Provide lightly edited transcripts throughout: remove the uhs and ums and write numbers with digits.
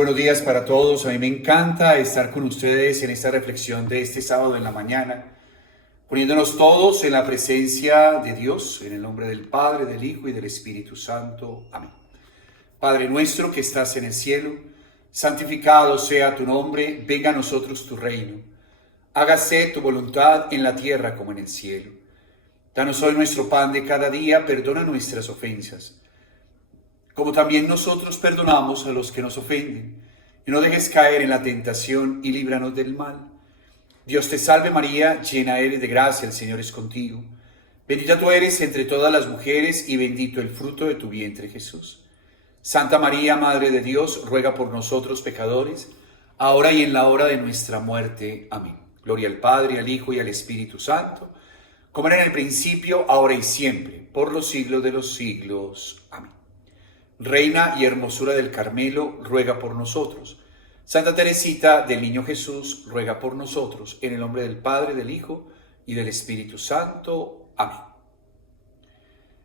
buenos días para todos. A mí me encanta estar con ustedes en esta reflexión de este sábado en la mañana, poniéndonos todos en la presencia de Dios, en el nombre del Padre, del Hijo y del Espíritu Santo. Amén. Padre nuestro que estás en el cielo, santificado sea tu nombre, venga a nosotros tu reino. Hágase tu voluntad en la tierra como en el cielo. Danos hoy nuestro pan de cada día, perdona nuestras ofensas, como también nosotros perdonamos a los que nos ofenden. Y no dejes caer en la tentación y líbranos del mal. Dios te salve María, llena eres de gracia, el Señor es contigo. Bendita tú eres entre todas las mujeres y bendito el fruto de tu vientre Jesús. Santa María, Madre de Dios, ruega por nosotros pecadores, ahora y en la hora de nuestra muerte. Amén. Gloria al Padre, al Hijo y al Espíritu Santo, como era en el principio, ahora y siempre, por los siglos de los siglos. Amén. Reina y hermosura del Carmelo, ruega por nosotros. Santa Teresita del Niño Jesús, ruega por nosotros. En el nombre del Padre, del Hijo y del Espíritu Santo. Amén.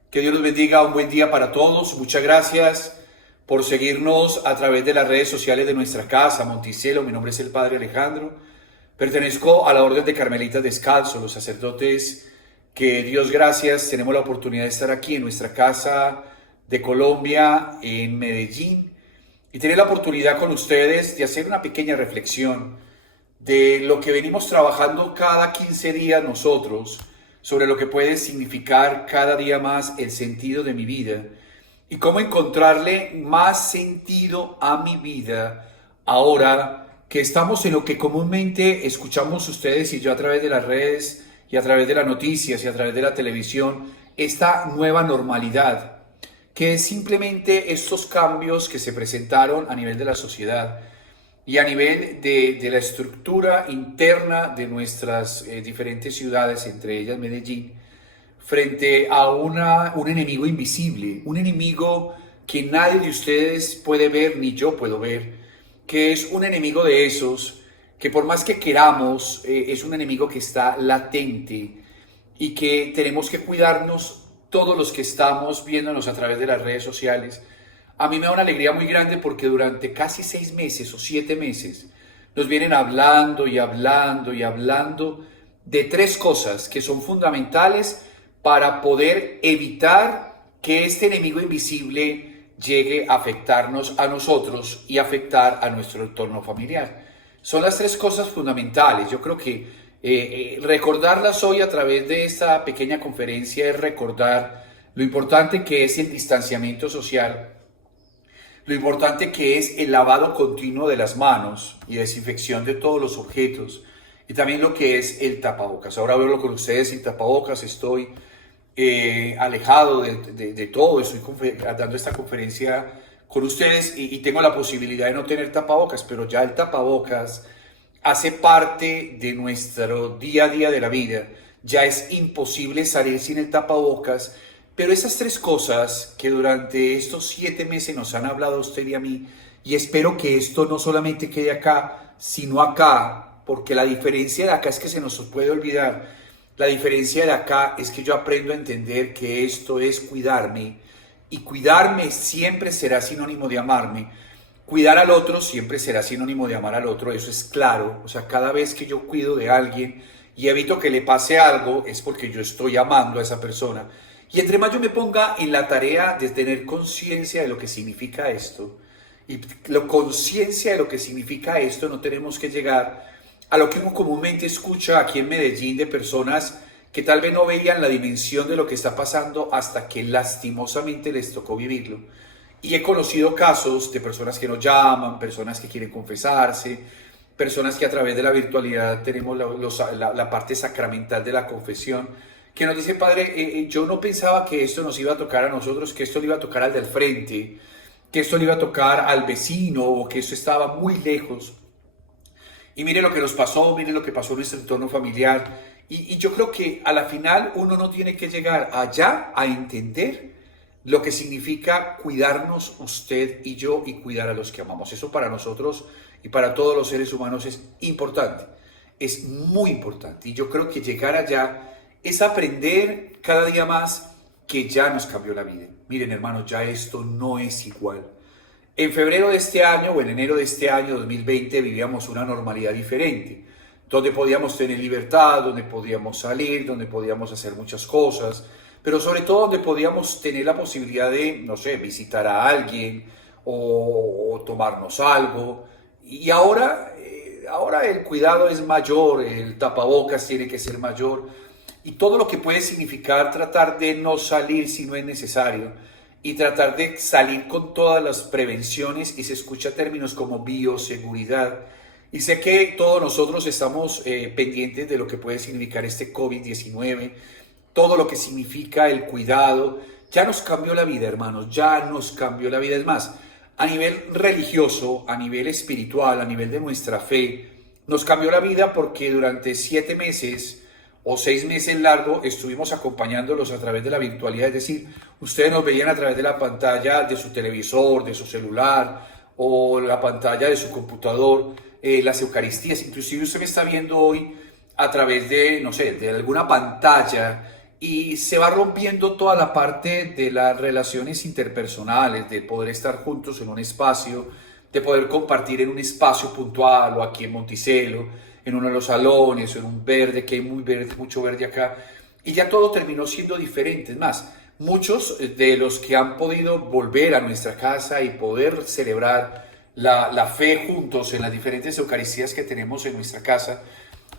Que Dios los bendiga, un buen día para todos. Muchas gracias por seguirnos a través de las redes sociales de nuestra casa, Monticello. Mi nombre es el Padre Alejandro. Pertenezco a la Orden de Carmelitas Descalzos, los sacerdotes que, Dios gracias, tenemos la oportunidad de estar aquí en nuestra casa de Colombia, en Medellín, y tener la oportunidad con ustedes de hacer una pequeña reflexión de lo que venimos trabajando cada 15 días nosotros, sobre lo que puede significar cada día más el sentido de mi vida y cómo encontrarle más sentido a mi vida ahora que estamos en lo que comúnmente escuchamos ustedes y yo a través de las redes y a través de las noticias y a través de la televisión, esta nueva normalidad, que es simplemente estos cambios que se presentaron a nivel de la sociedad y a nivel de la estructura interna de nuestras diferentes ciudades, entre ellas Medellín, frente a un enemigo invisible, un enemigo que nadie de ustedes puede ver ni yo puedo ver, que es un enemigo de esos que por más que queramos, es un enemigo que está latente y que tenemos que cuidarnos todos los que estamos viéndonos a través de las redes sociales. A mí me da una alegría muy grande porque durante casi 6 meses o 7 meses nos vienen hablando y hablando y hablando de 3 cosas que son fundamentales para poder evitar que este enemigo invisible llegue a afectarnos a nosotros y afectar a nuestro entorno familiar. Son las 3 cosas fundamentales. Yo creo que recordarlas hoy a través de esta pequeña conferencia es recordar lo importante que es el distanciamiento social, lo importante que es el lavado continuo de las manos y desinfección de todos los objetos, y también lo que es el tapabocas. Ahora hablo con ustedes sin tapabocas, estoy alejado de todo, estoy dando esta conferencia con ustedes y tengo la posibilidad de no tener tapabocas, pero ya el tapabocas hace parte de nuestro día a día de la vida. Ya es imposible salir sin el tapabocas, pero esas 3 cosas que durante estos 7 meses nos han hablado a usted y a mí, y espero que esto no solamente quede acá, sino acá, porque la diferencia de acá es que se nos puede olvidar. La diferencia de acá es que yo aprendo a entender que esto es cuidarme, y cuidarme siempre será sinónimo de amarme. Cuidar al otro siempre será sinónimo de amar al otro, eso es claro. O sea, cada vez que yo cuido de alguien y evito que le pase algo, es porque yo estoy amando a esa persona. Y entre más yo me ponga en la tarea de tener conciencia de lo que significa esto, y la conciencia de lo que significa esto, no tenemos que llegar a lo que uno comúnmente escucha aquí en Medellín de personas que tal vez no veían la dimensión de lo que está pasando hasta que lastimosamente les tocó vivirlo. Y he conocido casos de personas que nos llaman, personas que quieren confesarse, personas que a través de la virtualidad tenemos la parte sacramental de la confesión, que nos dice: Padre, yo no pensaba que esto nos iba a tocar a nosotros, que esto le iba a tocar al del frente, que esto le iba a tocar al vecino o que esto estaba muy lejos. Y mire lo que nos pasó, mire lo que pasó en nuestro entorno familiar. Y yo creo que a la final uno no tiene que llegar allá a entender lo que significa cuidarnos usted y yo y cuidar a los que amamos. Eso para nosotros y para todos los seres humanos es importante, es muy importante. Y yo creo que llegar allá es aprender cada día más que ya nos cambió la vida. Miren, hermanos, ya esto no es igual. En febrero de este año o en enero de este año 2020 vivíamos una normalidad diferente, donde podíamos tener libertad, donde podíamos salir, donde podíamos hacer muchas cosas, pero sobre todo donde podíamos tener la posibilidad de, no sé, visitar a alguien o tomarnos algo. Y ahora el cuidado es mayor, el tapabocas tiene que ser mayor y todo lo que puede significar tratar de no salir si no es necesario y tratar de salir con todas las prevenciones, y se escucha términos como bioseguridad. Y sé que todos nosotros estamos pendientes de lo que puede significar este COVID-19, todo lo que significa el cuidado. Ya nos cambió la vida, hermanos, ya nos cambió la vida. Es más, a nivel religioso, a nivel espiritual, a nivel de nuestra fe, nos cambió la vida porque durante 7 meses o 6 meses largos estuvimos acompañándolos a través de la virtualidad, es decir, ustedes nos veían a través de la pantalla de su televisor, de su celular o la pantalla de su computador, las Eucaristías. Inclusive usted me está viendo hoy a través de, no sé, de alguna pantalla, y se va rompiendo toda la parte de las relaciones interpersonales, de poder estar juntos en un espacio, de poder compartir en un espacio puntual o aquí en Monticello, en uno de los salones o en un verde, que hay muy verde, mucho verde acá, y ya todo terminó siendo diferente. Es más, muchos de los que han podido volver a nuestra casa y poder celebrar la fe juntos en las diferentes Eucaristías que tenemos en nuestra casa,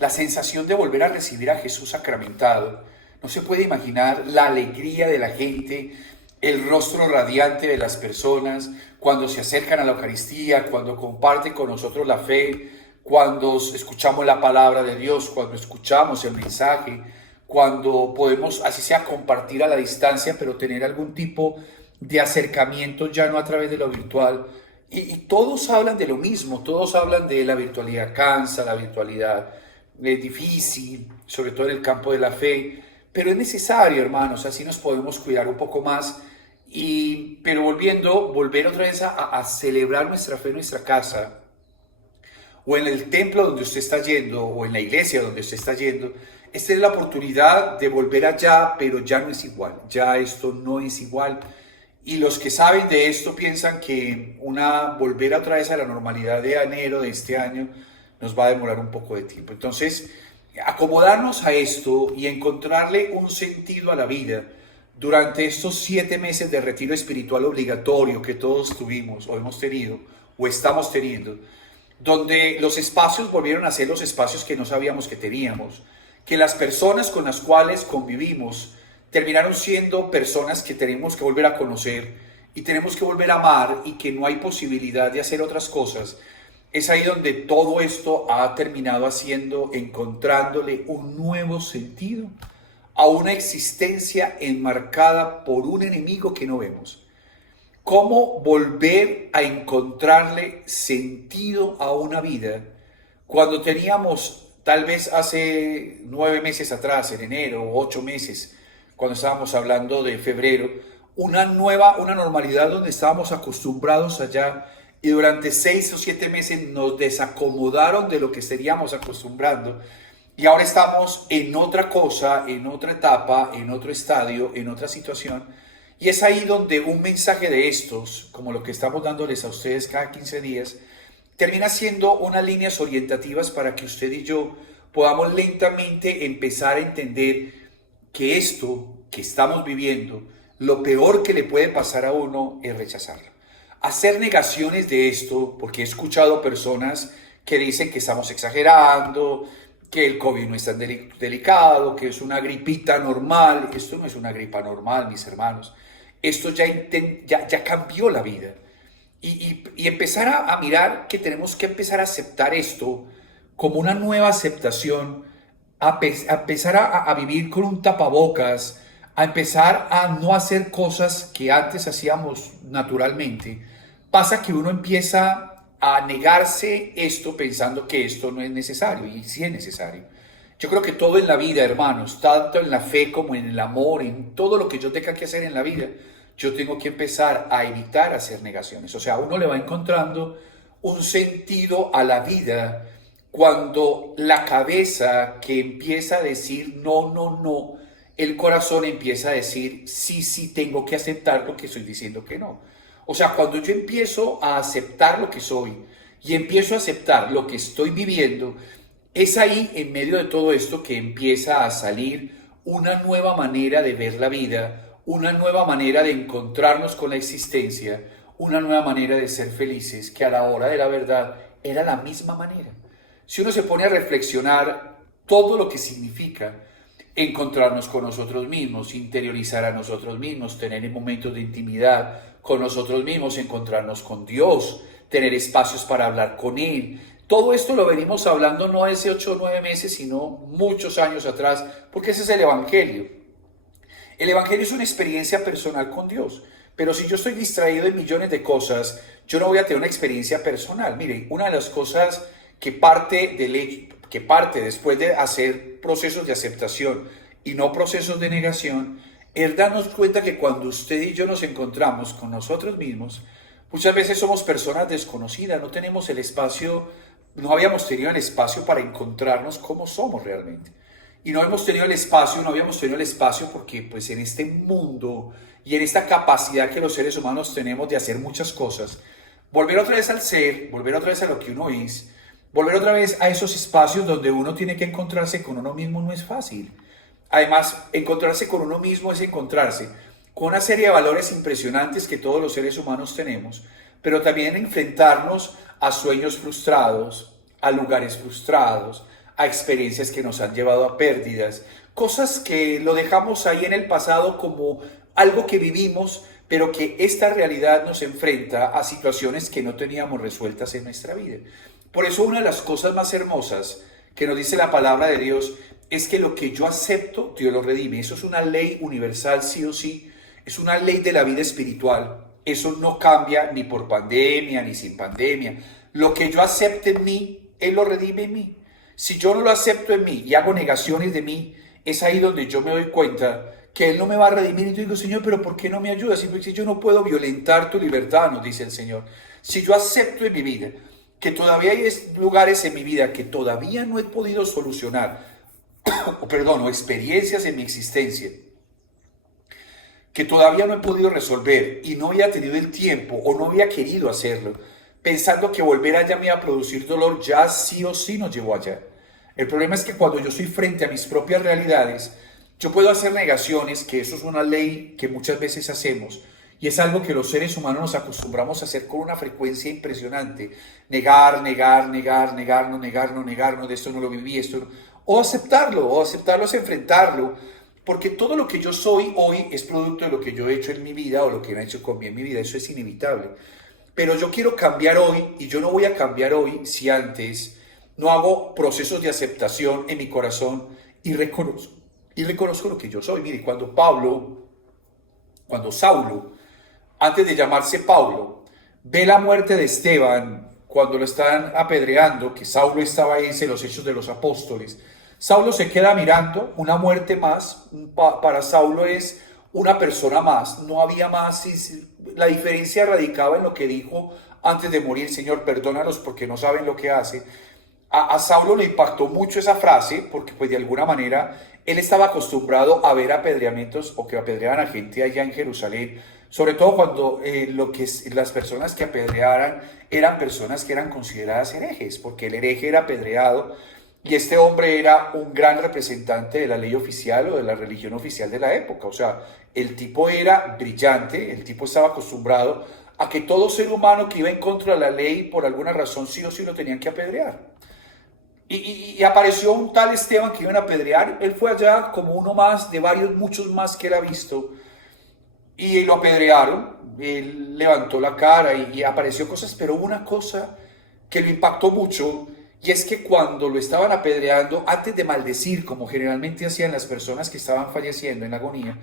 la sensación de volver a recibir a Jesús sacramentado, no se puede imaginar la alegría de la gente, el rostro radiante de las personas cuando se acercan a la Eucaristía, cuando comparten con nosotros la fe, cuando escuchamos la palabra de Dios, cuando escuchamos el mensaje, cuando podemos, así sea, compartir a la distancia, pero tener algún tipo de acercamiento ya no a través de lo virtual. Y todos hablan de lo mismo, todos hablan de la virtualidad cansa, la virtualidad es difícil, sobre todo en el campo de la fe, pero es necesario, hermanos, así nos podemos cuidar un poco más. Pero volver otra vez a celebrar nuestra fe en nuestra casa, o en el templo donde usted está yendo, o en la iglesia donde usted está yendo. Esta es la oportunidad de volver allá, pero ya no es igual, ya esto no es igual. Y los que saben de esto piensan que volver otra vez a la normalidad de enero de este año nos va a demorar un poco de tiempo. Entonces, acomodarnos a esto y encontrarle un sentido a la vida durante estos 7 meses de retiro espiritual obligatorio que todos tuvimos o hemos tenido o estamos teniendo, donde los espacios volvieron a ser los espacios que no sabíamos que teníamos, que las personas con las cuales convivimos terminaron siendo personas que tenemos que volver a conocer y tenemos que volver a amar, y que no hay posibilidad de hacer otras cosas. Es ahí donde todo esto ha terminado encontrándole un nuevo sentido a una existencia enmarcada por un enemigo que no vemos. ¿Cómo volver a encontrarle sentido a una vida cuando teníamos, tal vez hace 9 meses atrás, en enero, o 8 meses, cuando estábamos hablando de febrero, una normalidad donde estábamos acostumbrados allá, y durante 6 o 7 meses nos desacomodaron de lo que estaríamos acostumbrando, y ahora estamos en otra cosa, en otra etapa, en otro estadio, en otra situación? Y es ahí donde un mensaje de estos, como lo que estamos dándoles a ustedes cada 15 días, termina siendo unas líneas orientativas para que usted y yo podamos lentamente empezar a entender que esto que estamos viviendo, lo peor que le puede pasar a uno es rechazarlo. Hacer negaciones de esto, porque he escuchado personas que dicen que estamos exagerando, que el COVID no es tan delicado, que es una gripita normal. Esto no es una gripa normal, mis hermanos. Esto ya cambió la vida. Y empezar a mirar que tenemos que empezar a aceptar esto como una nueva aceptación, a empezar a vivir con un tapabocas, a empezar a no hacer cosas que antes hacíamos naturalmente. Pasa que uno empieza a negarse esto pensando que esto no es necesario, y sí es necesario. Yo creo que todo en la vida, hermanos, tanto en la fe como en el amor, en todo lo que yo tenga que hacer en la vida, yo tengo que empezar a evitar hacer negaciones. O sea, uno le va encontrando un sentido a la vida cuando la cabeza, que empieza a decir no, no, no, el corazón empieza a decir sí, sí, tengo que aceptar lo que estoy diciendo que no. O sea, cuando yo empiezo a aceptar lo que soy y empiezo a aceptar lo que estoy viviendo, es ahí, en medio de todo esto, que empieza a salir una nueva manera de ver la vida, una nueva manera de encontrarnos con la existencia, una nueva manera de ser felices, que a la hora de la verdad era la misma manera. Si uno se pone a reflexionar todo lo que significa encontrarnos con nosotros mismos, interiorizar a nosotros mismos, tener momentos de intimidad con nosotros mismos, encontrarnos con Dios, tener espacios para hablar con Él. Todo esto lo venimos hablando no hace 8 o 9 meses, sino muchos años atrás, porque ese es el Evangelio. El Evangelio es una experiencia personal con Dios, pero si yo estoy distraído en millones de cosas, yo no voy a tener una experiencia personal. Miren, una de las cosas que parte después de hacer procesos de aceptación y no procesos de negación, es darnos cuenta que cuando usted y yo nos encontramos con nosotros mismos, muchas veces somos personas desconocidas, no tenemos el espacio, no habíamos tenido el espacio para encontrarnos cómo somos realmente. Y no hemos tenido el espacio, no habíamos tenido el espacio porque pues en este mundo y en esta capacidad que los seres humanos tenemos de hacer muchas cosas, volver otra vez al ser, volver otra vez a lo que uno es, volver otra vez a esos espacios donde uno tiene que encontrarse con uno mismo no es fácil. Además, encontrarse con uno mismo es encontrarse con una serie de valores impresionantes que todos los seres humanos tenemos, pero también enfrentarnos a sueños frustrados, a lugares frustrados, a experiencias que nos han llevado a pérdidas, cosas que lo dejamos ahí en el pasado como algo que vivimos, pero que esta realidad nos enfrenta a situaciones que no teníamos resueltas en nuestra vida. Por eso una de las cosas más hermosas que nos dice la palabra de Dios es que lo que yo acepto, Dios lo redime. Eso es una ley universal, sí o sí. Es una ley de la vida espiritual. Eso no cambia ni por pandemia, ni sin pandemia. Lo que yo acepte en mí, Él lo redime en mí. Si yo no lo acepto en mí y hago negaciones de mí, es ahí donde yo me doy cuenta que Él no me va a redimir. Y yo digo, Señor, ¿pero por qué no me ayudas? Si yo no puedo violentar tu libertad, nos dice el Señor. Si yo acepto en mi vida que todavía hay lugares en mi vida que todavía no he podido solucionar, o experiencias en mi existencia que todavía no he podido resolver y no había tenido el tiempo o no había querido hacerlo, pensando que volver allá me iba a producir dolor, ya sí o sí nos llevó allá. El problema es que cuando yo estoy frente a mis propias realidades, yo puedo hacer negaciones, que eso es una ley que muchas veces hacemos, y es algo que los seres humanos nos acostumbramos a hacer con una frecuencia impresionante. Negar, negar, negar, negarnos, negarnos, negarnos, de esto no lo viví, esto no. O aceptarlo es enfrentarlo, porque todo lo que yo soy hoy es producto de lo que yo he hecho en mi vida o lo que han hecho conmigo en mi vida, eso es inevitable. Pero yo quiero cambiar hoy y yo no voy a cambiar hoy si antes no hago procesos de aceptación en mi corazón y reconozco lo que yo soy. Mire, cuando Saulo, antes de llamarse Pablo, ve la muerte de Esteban cuando lo están apedreando, que Saulo estaba ahí en los Hechos de los Apóstoles, Saulo se queda mirando una muerte más. Para Saulo es una persona más, no había más. La diferencia radicaba en lo que dijo antes de morir: Señor, perdónalos porque no saben lo que hacen. A Saulo le impactó mucho esa frase porque pues de alguna manera él estaba acostumbrado a ver apedreamientos o que apedreaban a gente allá en Jerusalén, sobre todo cuando las personas que apedrearan eran personas que eran consideradas herejes, porque el hereje era apedreado. Y este hombre era un gran representante de la ley oficial o de la religión oficial de la época. O sea, el tipo era brillante, el tipo estaba acostumbrado a que todo ser humano que iba en contra de la ley, por alguna razón sí o sí lo tenían que apedrear. Y apareció un tal Esteban que iban a apedrear. Él fue allá como uno más de varios, muchos más que él ha visto. Y lo apedrearon. Él levantó la cara y apareció cosas, pero hubo una cosa que lo impactó mucho. Y es que cuando lo estaban apedreando, antes de maldecir, como generalmente hacían las personas que estaban falleciendo en agonía,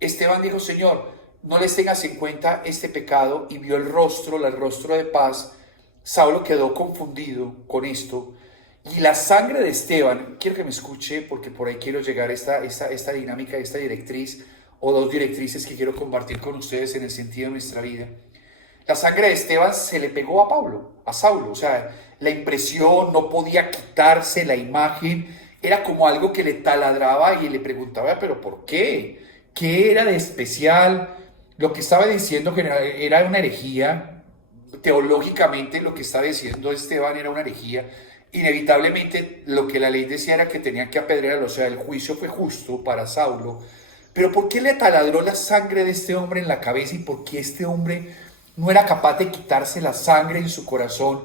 Esteban dijo: Señor, no les tengas en cuenta este pecado, y vio el rostro de paz. Saulo quedó confundido con esto, y la sangre de Esteban, quiero que me escuche porque por ahí quiero llegar a esta dinámica, esta directriz, o dos directrices que quiero compartir con ustedes en el sentido de nuestra vida. La sangre de Esteban se le pegó a Saulo, o sea, la impresión, no podía quitarse la imagen, era como algo que le taladraba y le preguntaba: ¿pero por qué? ¿Qué era de especial? lo que estaba diciendo que era una herejía, teológicamente lo que estaba diciendo Esteban era una herejía. Inevitablemente lo que la ley decía era que tenían que apedrearlo, o sea, el juicio fue justo para Saulo. Pero ¿por qué le taladró la sangre de este hombre en la cabeza y por qué este hombre no era capaz de quitarse la sangre en su corazón?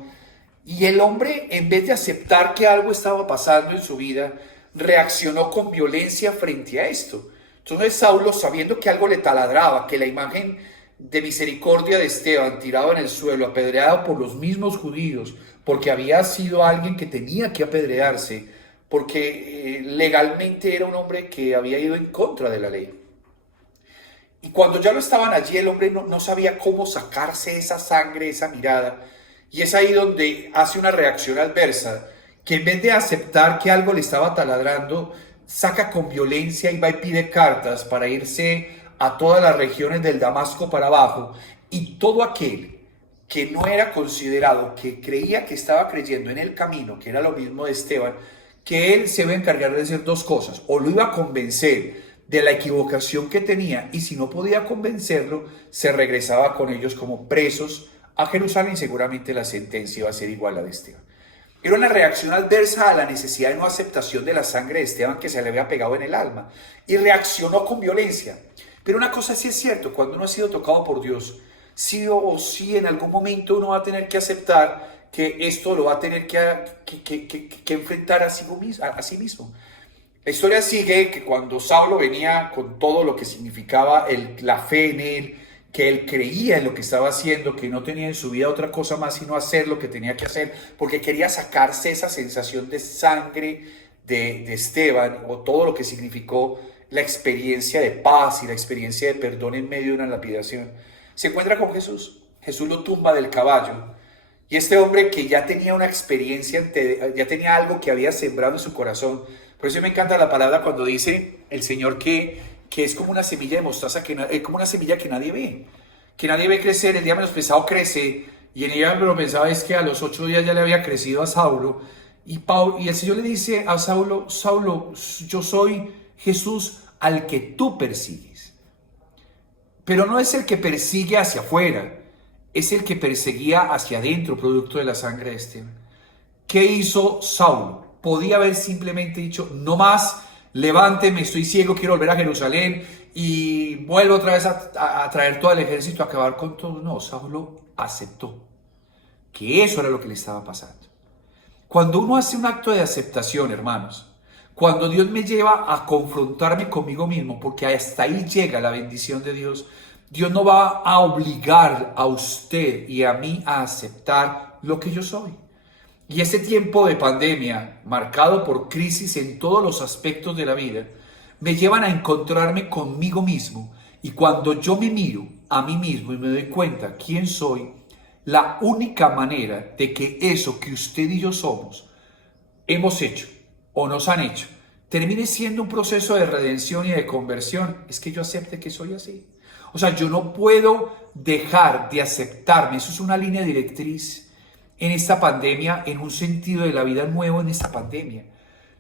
Y el hombre, en vez de aceptar que algo estaba pasando en su vida, reaccionó con violencia frente a esto. Entonces Saulo, sabiendo que algo le taladraba, que la imagen de misericordia de Esteban tirado en el suelo, apedreado por los mismos judíos, porque había sido alguien que tenía que apedrearse, porque legalmente era un hombre que había ido en contra de la ley. Y cuando ya lo estaban allí, el hombre no sabía cómo sacarse esa sangre, esa mirada. Y es ahí donde hace una reacción adversa, que en vez de aceptar que algo le estaba taladrando, saca con violencia y va y pide cartas para irse a todas las regiones del Damasco para abajo. Y todo aquel que no era considerado, que creía que estaba creyendo en el camino, que era lo mismo de Esteban, que él se iba a encargar de hacer dos cosas: o lo iba a convencer de la equivocación que tenía, y si no podía convencerlo, se regresaba con ellos como presos a Jerusalén, y seguramente la sentencia iba a ser igual a la de Esteban. Era una reacción adversa a la necesidad de no aceptación de la sangre de Esteban que se le había pegado en el alma, y reaccionó con violencia. Pero una cosa sí es cierto: cuando uno ha sido tocado por Dios, sí o sí en algún momento uno va a tener que aceptar que esto lo va a tener que enfrentar a sí mismo. La historia sigue que cuando Saulo venía con todo lo que significaba la fe en él, que él creía en lo que estaba haciendo, que no tenía en su vida otra cosa más sino hacer lo que tenía que hacer, porque quería sacarse esa sensación de sangre de Esteban, o todo lo que significó la experiencia de paz y la experiencia de perdón en medio de una lapidación. Se encuentra con Jesús. Jesús lo tumba del caballo, y este hombre, que ya tenía una experiencia, ya tenía algo que había sembrado en su corazón. Por eso me encanta la palabra cuando dice el Señor que es como una semilla de mostaza, como una semilla que nadie ve crecer. El día menos pensado crece, y en ella lo pensaba es que a los 8 días ya le había crecido a Saulo, y el Señor le dice a Saulo: Saulo, yo soy Jesús al que tú persigues. Pero no es el que persigue hacia afuera, es el que perseguía hacia adentro, producto de la sangre de Esteban. ¿Qué hizo Saulo? Podía haber simplemente dicho: no más, levánteme, estoy ciego, quiero volver a Jerusalén y vuelvo otra vez a traer todo el ejército, a acabar con todo. No, Saulo aceptó que eso era lo que le estaba pasando. Cuando uno hace un acto de aceptación, hermanos, cuando Dios me lleva a confrontarme conmigo mismo, porque hasta ahí llega la bendición de Dios, Dios no va a obligar a usted y a mí a aceptar lo que yo soy. Y este tiempo de pandemia, marcado por crisis en todos los aspectos de la vida, me llevan a encontrarme conmigo mismo. Y cuando yo me miro a mí mismo y me doy cuenta quién soy, la única manera de que eso que usted y yo somos, hemos hecho o nos han hecho, termine siendo un proceso de redención y de conversión, es que yo acepte que soy así. O sea, yo no puedo dejar de aceptarme. Eso es una línea directriz en esta pandemia, en un sentido de la vida nuevo en esta pandemia.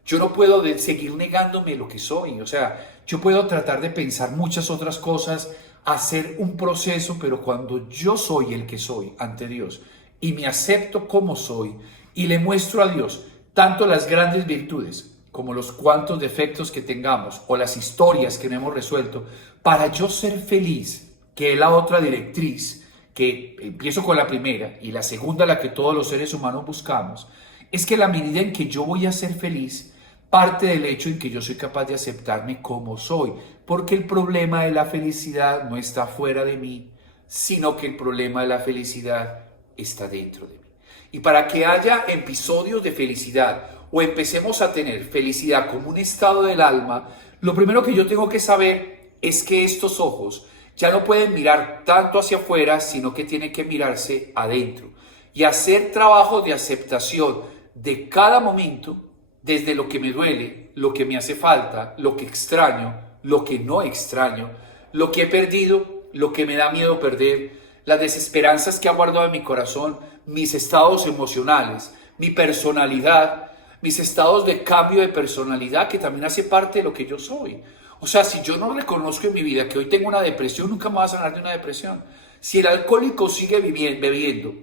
Yo no puedo seguir negándome lo que soy. O sea, yo puedo tratar de pensar muchas otras cosas, hacer un proceso, pero cuando yo soy el que soy ante Dios y me acepto como soy y le muestro a Dios tanto las grandes virtudes como los cuantos defectos que tengamos o las historias que no hemos resuelto, para yo ser feliz, que es la otra directriz, que empiezo con la primera y la segunda, la que todos los seres humanos buscamos, es que la medida en que yo voy a ser feliz, parte del hecho en que yo soy capaz de aceptarme como soy, porque el problema de la felicidad no está fuera de mí, sino que el problema de la felicidad está dentro de mí. Y para que haya episodios de felicidad o empecemos a tener felicidad como un estado del alma, lo primero que yo tengo que saber es que estos ojos ya no pueden mirar tanto hacia afuera, sino que tienen que mirarse adentro y hacer trabajos de aceptación de cada momento, desde lo que me duele, lo que me hace falta, lo que extraño, lo que no extraño, lo que he perdido, lo que me da miedo perder, las desesperanzas que ha guardado en mi corazón, mis estados emocionales, mi personalidad, mis estados de cambio de personalidad, que también hace parte de lo que yo soy. O sea, si yo no reconozco en mi vida que hoy tengo una depresión, nunca me voy a sanar de una depresión. Si el alcohólico sigue bebiendo,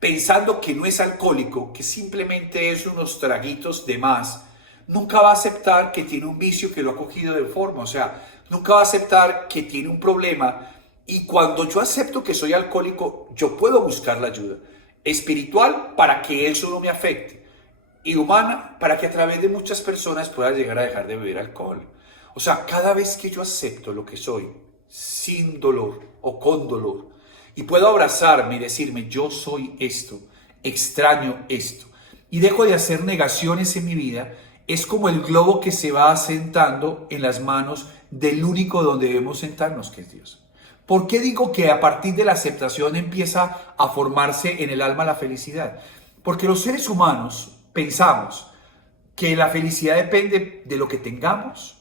pensando que no es alcohólico, que simplemente es unos traguitos de más, nunca va a aceptar que tiene un vicio que lo ha cogido de forma, o sea, nunca va a aceptar que tiene un problema. Y cuando yo acepto que soy alcohólico, yo puedo buscar la ayuda espiritual para que eso no me afecte y humana para que a través de muchas personas pueda llegar a dejar de beber alcohol. O sea, cada vez que yo acepto lo que soy, sin dolor o con dolor, y puedo abrazarme y decirme, yo soy esto, extraño esto, y dejo de hacer negaciones en mi vida, es como el globo que se va asentando en las manos del único donde debemos sentarnos, que es Dios. ¿Por qué digo que a partir de la aceptación empieza a formarse en el alma la felicidad? Porque los seres humanos pensamos que la felicidad depende de lo que tengamos,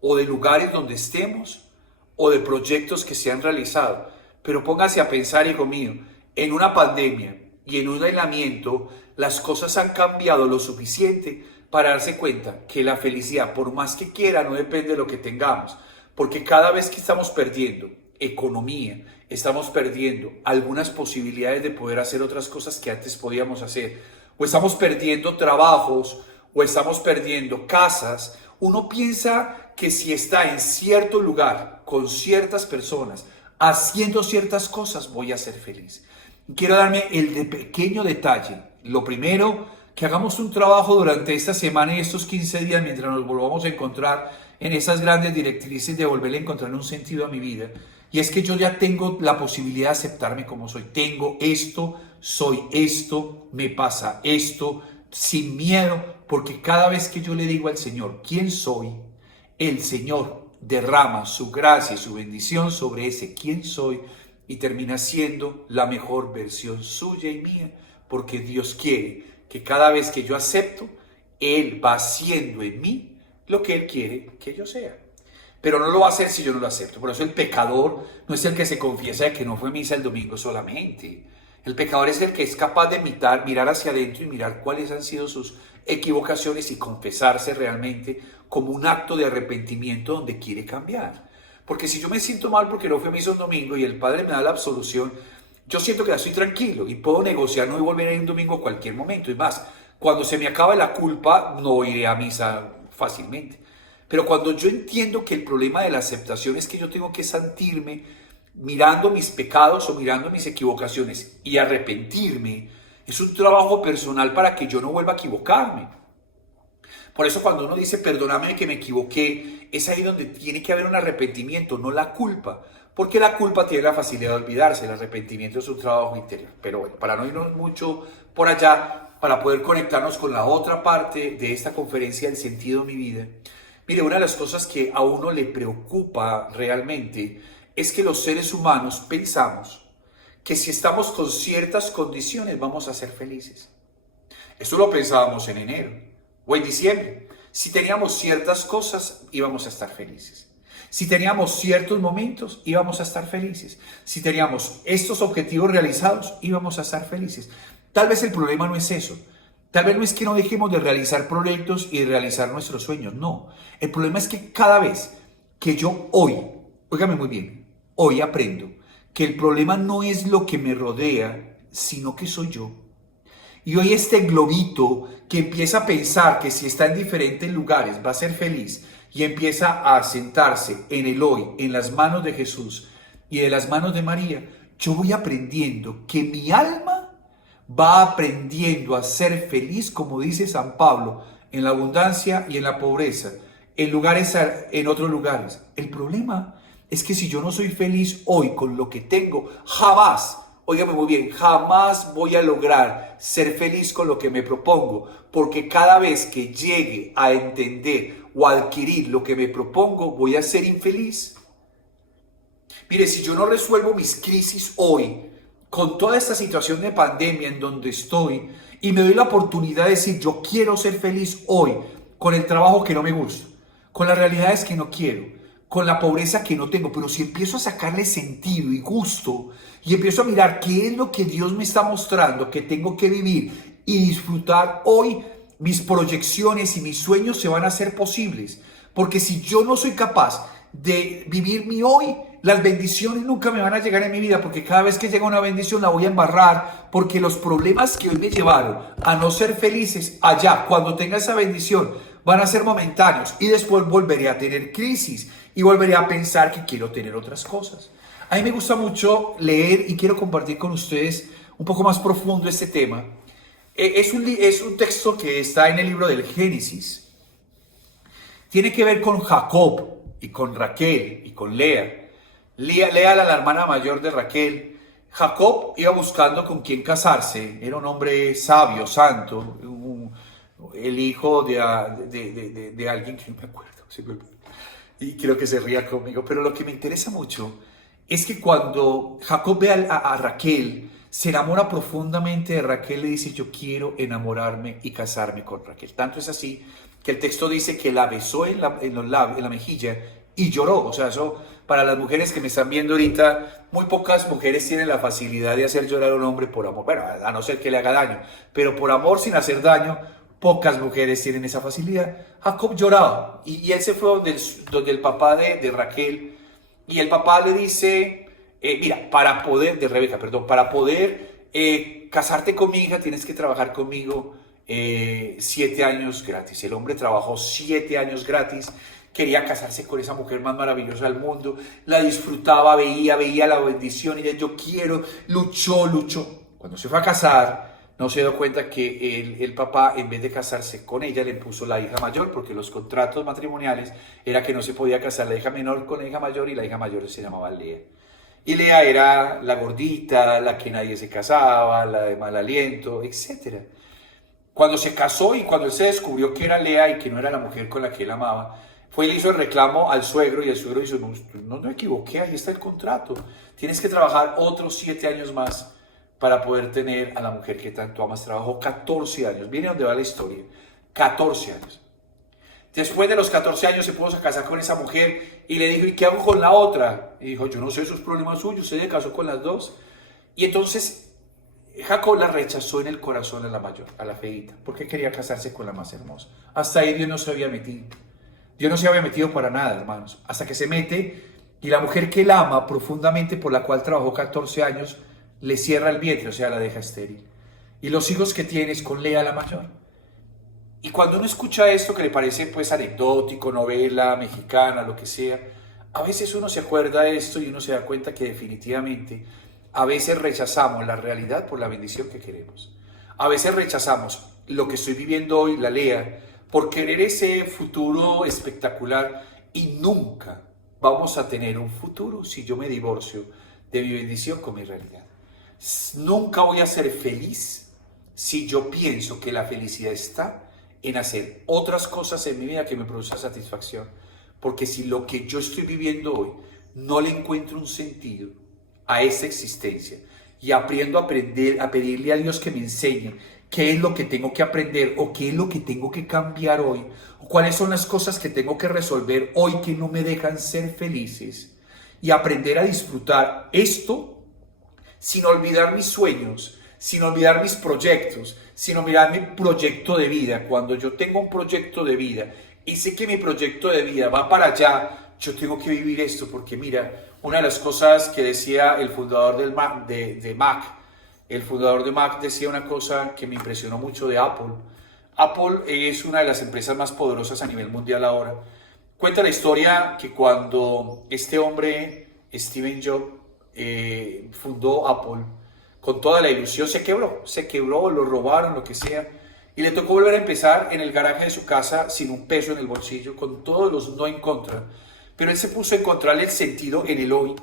o de lugares donde estemos, o de proyectos que se han realizado. Pero póngase a pensar, hijo mío, en una pandemia y en un aislamiento, las cosas han cambiado lo suficiente para darse cuenta que la felicidad, por más que quiera, no depende de lo que tengamos. Porque cada vez que estamos perdiendo economía, estamos perdiendo algunas posibilidades de poder hacer otras cosas que antes podíamos hacer, o estamos perdiendo trabajos, o estamos perdiendo casas, uno piensa que si está en cierto lugar, con ciertas personas, haciendo ciertas cosas, voy a ser feliz. Quiero darme el pequeño detalle. Lo primero, que hagamos un trabajo durante esta semana y estos 15 días, mientras nos volvamos a encontrar en esas grandes directrices de volver a encontrar un sentido a mi vida. Y es que yo ya tengo la posibilidad de aceptarme como soy. Tengo esto, soy esto, me pasa esto, sin miedo, porque cada vez que yo le digo al Señor quién soy, el Señor derrama su gracia y su bendición sobre ese quién soy y termina siendo la mejor versión suya y mía, porque Dios quiere que cada vez que yo acepto, Él va haciendo en mí lo que Él quiere que yo sea. Pero no lo va a hacer si yo no lo acepto. Por eso el pecador no es el que se confiesa de que no fue a misa el domingo solamente. El pecador es el que es capaz de mirar hacia adentro y mirar cuáles han sido sus equivocaciones y confesarse realmente como un acto de arrepentimiento donde quiere cambiar. Porque si yo me siento mal porque no fui a misa un domingo y el Padre me da la absolución, yo siento que ya estoy tranquilo y puedo negociar no volver a ir un domingo a cualquier momento. Y más, cuando se me acabe la culpa, no iré a misa fácilmente. Pero cuando yo entiendo que el problema de la aceptación es que yo tengo que sentirme mirando mis pecados o mirando mis equivocaciones y arrepentirme, es un trabajo personal para que yo no vuelva a equivocarme. Por eso cuando uno dice perdóname que me equivoqué, es ahí donde tiene que haber un arrepentimiento, no la culpa. Porque la culpa tiene la facilidad de olvidarse, el arrepentimiento es un trabajo interior. Pero bueno, para no irnos mucho por allá, para poder conectarnos con la otra parte de esta conferencia del sentido de mi vida. Mire, una de las cosas que a uno le preocupa realmente es que los seres humanos pensamos que si estamos con ciertas condiciones vamos a ser felices. Eso lo pensábamos en enero o en diciembre. Si teníamos ciertas cosas íbamos a estar felices. Si teníamos ciertos momentos íbamos a estar felices. Si teníamos estos objetivos realizados íbamos a estar felices. Tal vez el problema no es eso. Tal vez no es que no dejemos de realizar proyectos y de realizar nuestros sueños, no. El problema es que cada vez que yo hoy, óigame muy bien, hoy aprendo que el problema no es lo que me rodea, sino que soy yo. Y hoy este globito que empieza a pensar que si está en diferentes lugares va a ser feliz y empieza a sentarse en el hoy, en las manos de Jesús y de las manos de María, yo voy aprendiendo que mi alma va aprendiendo a ser feliz, como dice San Pablo, en la abundancia y en la pobreza, en otros lugares. El problema es que si yo no soy feliz hoy con lo que tengo, jamás, óigame muy bien, jamás voy a lograr ser feliz con lo que me propongo, porque cada vez que llegue a entender o a adquirir lo que me propongo, voy a ser infeliz. Mire, si yo no resuelvo mis crisis hoy, con toda esta situación de pandemia en donde estoy, y me doy la oportunidad de decir, yo quiero ser feliz hoy, con el trabajo que no me gusta, con las realidades que no quiero, con la pobreza que no tengo, pero si empiezo a sacarle sentido y gusto, y empiezo a mirar qué es lo que Dios me está mostrando, que tengo que vivir y disfrutar hoy, mis proyecciones y mis sueños se van a hacer posibles, Porque si yo no soy capaz de vivir mi hoy, las bendiciones nunca me van a llegar en mi vida, porque cada vez que llega una bendición la voy a embarrar, porque los problemas que hoy me llevaron a no ser felices allá, cuando tenga esa bendición, van a ser momentáneos y después volveré a tener crisis y volveré a pensar que quiero tener otras cosas. A mí me gusta mucho leer y quiero compartir con ustedes un poco más profundo este tema. Es un texto que está en el libro del Génesis. Tiene que ver con Jacob y con Raquel y con Lea. Lea era la hermana mayor de Raquel. Jacob iba buscando con quién casarse. Era un hombre sabio, santo, el hijo de alguien que no me acuerdo. Y quiero que se ría conmigo. Pero lo que me interesa mucho es que cuando Jacob ve a Raquel, se enamora profundamente de Raquel, le dice: yo quiero enamorarme y casarme con Raquel. Tanto es así que el texto dice que la besó en la mejilla y lloró. O sea, eso para las mujeres que me están viendo ahorita, muy pocas mujeres tienen la facilidad de hacer llorar a un hombre por amor. Bueno, a no ser que le haga daño, pero por amor sin hacer daño, pocas mujeres tienen esa facilidad. Jacob lloraba y él se fue donde el papá de Raquel, y el papá le dice: mira, para poder casarte con mi hija tienes que trabajar conmigo 7 años gratis. El hombre trabajó 7 años gratis, quería casarse con esa mujer más maravillosa del mundo, la disfrutaba, veía la bendición y yo quiero, luchó. Cuando se fue a casar, no se dio cuenta que el papá, en vez de casarse con ella, le puso la hija mayor, porque los contratos matrimoniales era que no se podía casar la hija menor con la hija mayor, y la hija mayor se llamaba Lea. Y Lea era la gordita, la que nadie se casaba, la de mal aliento, etc. Cuando se casó y cuando él se descubrió que era Lea y que no era la mujer con la que él amaba, fue y le hizo el reclamo al suegro, y el suegro dijo: no me equivoqué, ahí está el contrato. Tienes que trabajar otros 7 años más para poder tener a la mujer que tanto amas. Trabajó 14 años. Miren dónde va la historia. 14 años. Después de los 14 años se pudo casar con esa mujer y le dijo: ¿y qué hago con la otra? Y dijo: yo no sé, esos problemas suyos, usted se casó con las dos. Y entonces Jacob la rechazó en el corazón a la mayor, a la feíta, porque quería casarse con la más hermosa. Hasta ahí Dios no se había metido. Dios no se había metido para nada, hermanos. Hasta que se mete y la mujer que él ama profundamente, por la cual trabajó 14 años, le cierra el vientre, o sea, la deja estéril. Y los hijos que tienes con Lea la mayor. Y cuando uno escucha esto, que le parece pues anecdótico, novela mexicana, lo que sea, a veces uno se acuerda de esto y uno se da cuenta que definitivamente a veces rechazamos la realidad por la bendición que queremos. A veces rechazamos lo que estoy viviendo hoy, la Lea, por querer ese futuro espectacular, y nunca vamos a tener un futuro si yo me divorcio de mi bendición con mi realidad. Nunca voy a ser feliz si yo pienso que la felicidad está en hacer otras cosas en mi vida que me produzcan satisfacción. Porque si lo que yo estoy viviendo hoy no le encuentro un sentido a esta existencia, y aprendo a pedirle a Dios que me enseñe qué es lo que tengo que aprender, o qué es lo que tengo que cambiar hoy, o cuáles son las cosas que tengo que resolver hoy que no me dejan ser felices, y aprender a disfrutar esto sin olvidar mis sueños, sin olvidar mis proyectos, sin olvidar mi proyecto de vida. Cuando yo tengo un proyecto de vida y sé que mi proyecto de vida va para allá, yo tengo que vivir esto, porque mira, una de las cosas que decía el fundador de Mac, el fundador de Mac decía una cosa que me impresionó mucho de Apple. Apple es una de las empresas más poderosas a nivel mundial ahora. Cuenta la historia que cuando este hombre, Steve Jobs, fundó Apple, con toda la ilusión, se quebró, lo robaron, lo que sea, y le tocó volver a empezar en el garaje de su casa sin un peso en el bolsillo, con todos los no en contra, pero él se puso a encontrarle el sentido en el hoy.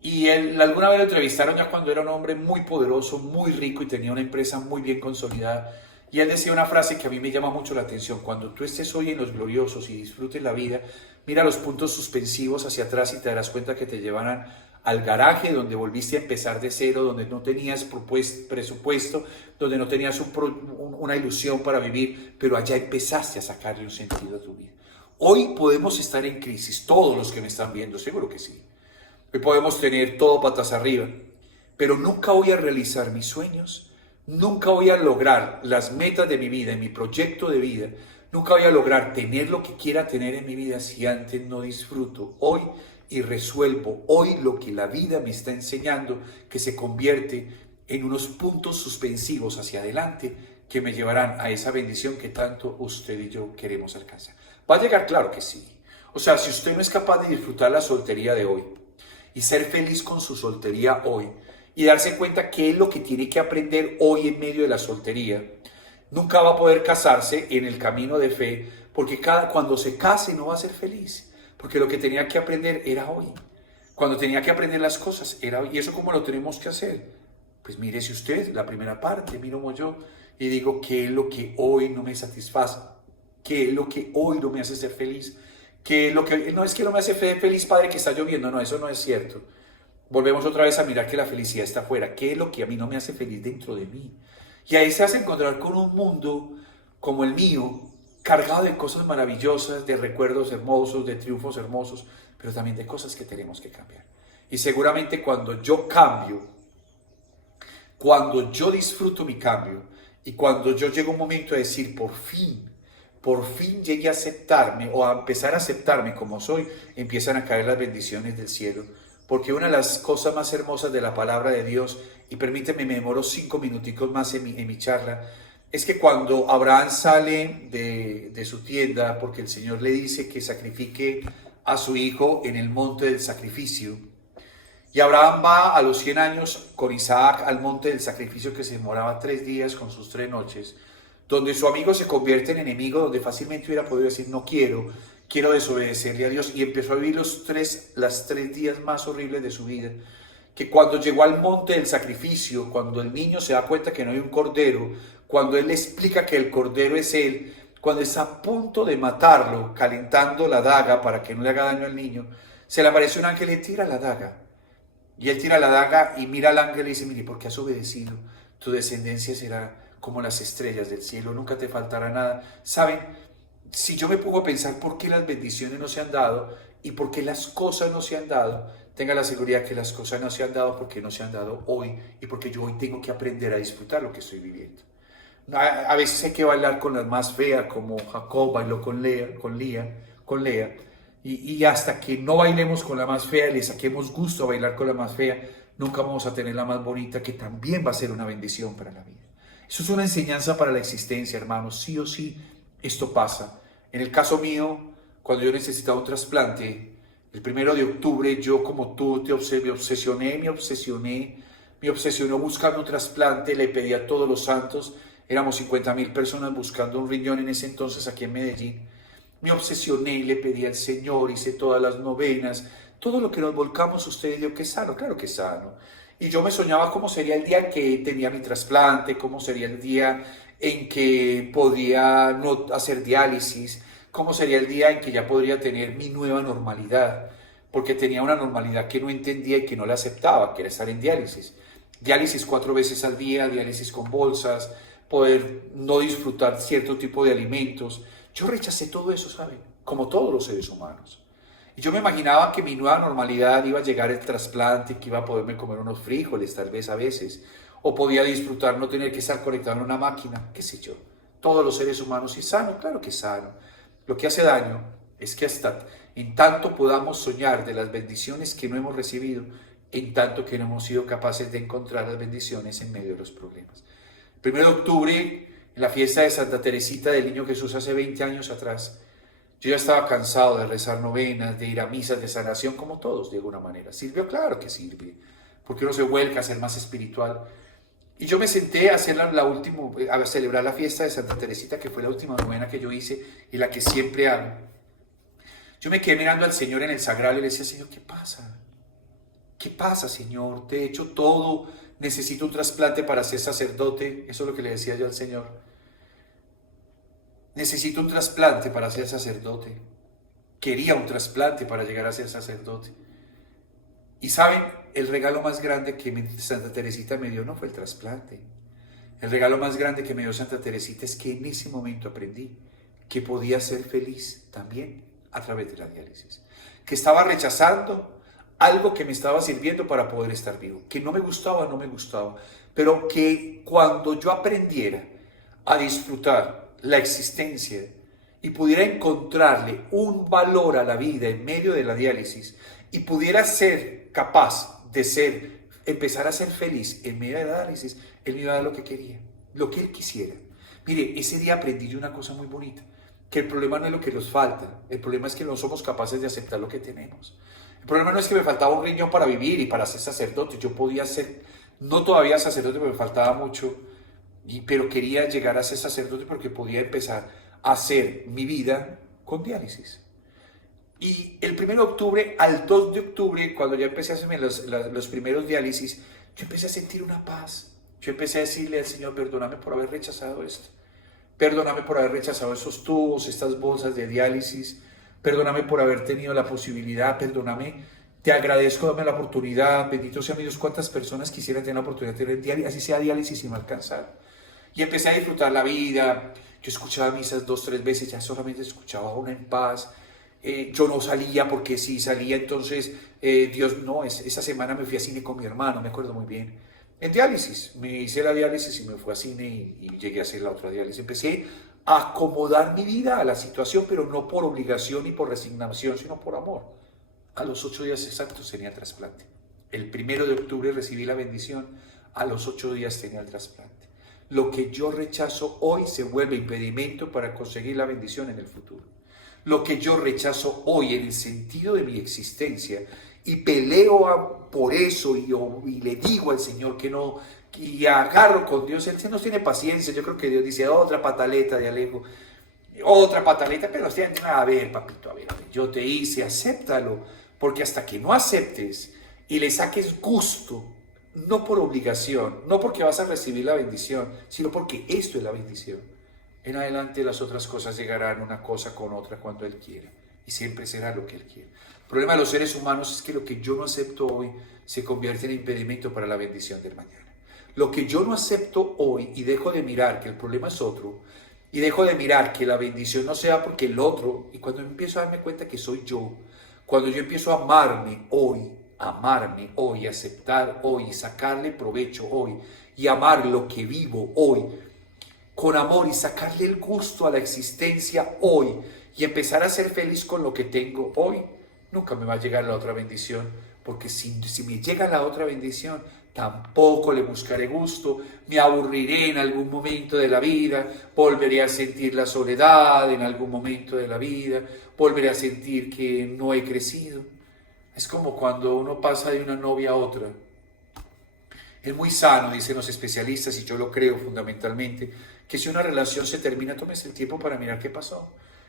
Y él, alguna vez lo entrevistaron ya cuando era un hombre muy poderoso, muy rico, y tenía una empresa muy bien consolidada, y él decía una frase que a mí me llama mucho la atención: cuando tú estés hoy en los gloriosos y disfrutes la vida, mira los puntos suspensivos hacia atrás y te darás cuenta que te llevarán al garaje donde volviste a empezar de cero, donde no tenías presupuesto, donde no tenías una ilusión para vivir, pero allá empezaste a sacarle un sentido a tu vida. Hoy podemos estar en crisis, todos los que me están viendo, seguro que sí. Hoy podemos tener todo patas arriba, pero nunca voy a realizar mis sueños, nunca voy a lograr las metas de mi vida, mi proyecto de vida, Nunca voy a lograr tener lo que quiera tener en mi vida si antes no disfruto hoy y resuelvo hoy lo que la vida me está enseñando, que se convierte en unos puntos suspensivos hacia adelante que me llevarán a esa bendición que tanto usted y yo queremos alcanzar. ¿Va a llegar? Claro que sí. O sea, si usted no es capaz de disfrutar la soltería de hoy y ser feliz con su soltería hoy y darse cuenta qué es lo que tiene que aprender hoy en medio de la soltería, nunca va a poder casarse en el camino de fe, porque cuando se case no va a ser feliz, porque lo que tenía que aprender era hoy. Cuando tenía que aprender las cosas era hoy. ¿Y eso cómo lo tenemos que hacer? Pues mírese usted, la primera parte, miro yo y digo, ¿qué es lo que hoy no me satisface? ¿Qué es lo que hoy no me hace ser feliz? ¿Qué es lo que no es que no me hace feliz, padre, que está lloviendo? No, eso no es cierto. Volvemos otra vez a mirar que la felicidad está afuera. ¿Qué es lo que a mí no me hace feliz dentro de mí? Y ahí se hace encontrar con un mundo como el mío, cargado de cosas maravillosas, de recuerdos hermosos, de triunfos hermosos, pero también de cosas que tenemos que cambiar. Y seguramente cuando yo cambio, cuando yo disfruto mi cambio y cuando yo llego a un momento de decir por fin llegué a aceptarme o a empezar a aceptarme como soy, empiezan a caer las bendiciones del cielo. Porque una de las cosas más hermosas de la palabra de Dios, y permíteme, me demoro 5 minuticos más en mi charla, es que cuando Abraham sale de su tienda, porque el Señor le dice que sacrifique a su hijo en el monte del sacrificio, y Abraham va a los 100 años con Isaac al monte del sacrificio que se demoraba 3 días con sus 3 noches, donde su amigo se convierte en enemigo, donde fácilmente hubiera podido decir no quiero desobedecerle a Dios, y empezó a vivir los 3 días más horribles de su vida, que cuando llegó al monte del sacrificio, cuando el niño se da cuenta que no hay un cordero, cuando él le explica que el cordero es él, cuando está a punto de matarlo, calentando la daga para que no le haga daño al niño, se le aparece un ángel y tira la daga. Y él tira la daga y mira al ángel y dice, mire, porque has obedecido, tu descendencia será como las estrellas del cielo, nunca te faltará nada. ¿Saben? Si yo me pongo a pensar por qué las bendiciones no se han dado y por qué las cosas no se han dado, tenga la seguridad que las cosas no se han dado porque no se han dado hoy y porque yo hoy tengo que aprender a disfrutar lo que estoy viviendo. A veces hay que bailar con las más feas, como Jacob bailó con Lea, y hasta que no bailemos con la más fea y le saquemos gusto a bailar con la más fea, nunca vamos a tener la más bonita, que también va a ser una bendición para la vida. Eso es una enseñanza para la existencia, hermanos. Sí o sí, esto pasa. En el caso mío, cuando yo necesitaba un trasplante, el 1 de octubre, yo como tú me obsesioné buscando un trasplante, le pedí a todos los santos, éramos 50,000 personas buscando un riñón en ese entonces aquí en Medellín. Me obsesioné y le pedí al Señor, hice todas las novenas, todo lo que nos volcamos, usted dijo que es sano, claro que es sano. Y yo me soñaba cómo sería el día que tenía mi trasplante, cómo sería el día en que podía no hacer diálisis, cómo sería el día en que ya podría tener mi nueva normalidad, porque tenía una normalidad que no entendía y que no la aceptaba, que era estar en diálisis. Diálisis 4 veces al día, diálisis con bolsas, poder no disfrutar cierto tipo de alimentos. Yo rechacé todo eso, ¿saben? Como todos los seres humanos. Y yo me imaginaba que mi nueva normalidad iba a llegar el trasplante, que iba a poderme comer unos frijoles tal vez a veces, o podía disfrutar no tener que estar conectado en una máquina, qué sé yo. Todos los seres humanos, ¿y es sano? Claro que es sano. Lo que hace daño es que hasta en tanto podamos soñar de las bendiciones que no hemos recibido, en tanto que no hemos sido capaces de encontrar las bendiciones en medio de los problemas. El 1 de octubre, en la fiesta de Santa Teresita del Niño Jesús hace 20 años atrás, yo ya estaba cansado de rezar novenas, de ir a misas de sanación, como todos de alguna manera. ¿Sirvió? Claro que sirve, porque uno se vuelca a ser más espiritual. Y yo me senté a hacer a celebrar la fiesta de Santa Teresita, que fue la última novena que yo hice y la que siempre hago. Yo me quedé mirando al Señor en el sagrario y le decía, Señor, ¿qué pasa? ¿Qué pasa, Señor? Te he hecho todo, necesito un trasplante para ser sacerdote. Eso es lo que le decía yo al Señor. Necesito un trasplante para ser sacerdote. Quería un trasplante para llegar a ser sacerdote. Y saben, el regalo más grande que Santa Teresita me dio no fue el trasplante. El regalo más grande que me dio Santa Teresita es que en ese momento aprendí que podía ser feliz también a través de la diálisis. Que estaba rechazando algo que me estaba sirviendo para poder estar vivo. Que no me gustaba, pero que cuando yo aprendiera a disfrutar la existencia y pudiera encontrarle un valor a la vida en medio de la diálisis y pudiera ser capaz de empezar a ser feliz en medio de la diálisis, él me iba a dar lo que quería, lo que él quisiera. Mire, ese día aprendí yo una cosa muy bonita, que el problema no es lo que nos falta, el problema es que no somos capaces de aceptar lo que tenemos. El problema no es que me faltaba un riñón para vivir y para ser sacerdote, yo podía ser, no todavía sacerdote, pero me faltaba mucho, pero quería llegar a ser sacerdote porque podía empezar a hacer mi vida con diálisis. Y el 1 de octubre al 2 de octubre, cuando ya empecé a hacerme los primeros diálisis, yo empecé a sentir una paz. Yo empecé a decirle al Señor, perdóname por haber rechazado esto. Perdóname por haber rechazado esos tubos, estas bolsas de diálisis. Perdóname por haber tenido la posibilidad, perdóname. Te agradezco, dame la oportunidad. Bendito sea mi Dios, cuántas personas quisieran tener la oportunidad de tener diálisis, así sea diálisis y no alcanzar. Y empecé a disfrutar la vida. Yo escuchaba misas 2, 3 veces, ya solamente escuchaba una en paz. Yo no salía porque si salía entonces, Dios, no, esa semana me fui a cine con mi hermano, me acuerdo muy bien. En diálisis, me hice la diálisis y me fui a cine y llegué a hacer la otra diálisis. Empecé a acomodar mi vida a la situación, pero no por obligación ni por resignación, sino por amor. A los 8 días exactos tenía trasplante. El 1 de octubre recibí la bendición, a los 8 días tenía el trasplante. Lo que yo rechazo hoy se vuelve impedimento para conseguir la bendición en el futuro. Lo que yo rechazo hoy en el sentido de mi existencia y peleo por eso y le digo al Señor que no, y agarro con Dios, Él no tiene paciencia. Yo creo que Dios dice otra pataleta de Alejo, otra pataleta, pero a ver, papito, a ver, yo te hice, acéptalo, porque hasta que no aceptes y le saques gusto, no por obligación, no porque vas a recibir la bendición, sino porque esto es la bendición. En adelante las otras cosas llegarán una cosa con otra cuando Él quiera. Y siempre será lo que Él quiera. El problema de los seres humanos es que lo que yo no acepto hoy se convierte en impedimento para la bendición del mañana. Lo que yo no acepto hoy y dejo de mirar que el problema es otro, y dejo de mirar que la bendición no sea porque el otro, y cuando empiezo a darme cuenta que soy yo, cuando yo empiezo a amarme hoy, aceptar hoy, sacarle provecho hoy, y amar lo que vivo hoy, con amor y sacarle el gusto a la existencia hoy y empezar a ser feliz con lo que tengo hoy, nunca me va a llegar la otra bendición, porque si me llega la otra bendición, tampoco le buscaré gusto, me aburriré en algún momento de la vida, volveré a sentir la soledad en algún momento de la vida, volveré a sentir que no he crecido. Es como cuando uno pasa de una novia a otra. Es muy sano, dicen los especialistas, y yo lo creo fundamentalmente, que si una relación se termina, tómese el tiempo para mirar qué pasó.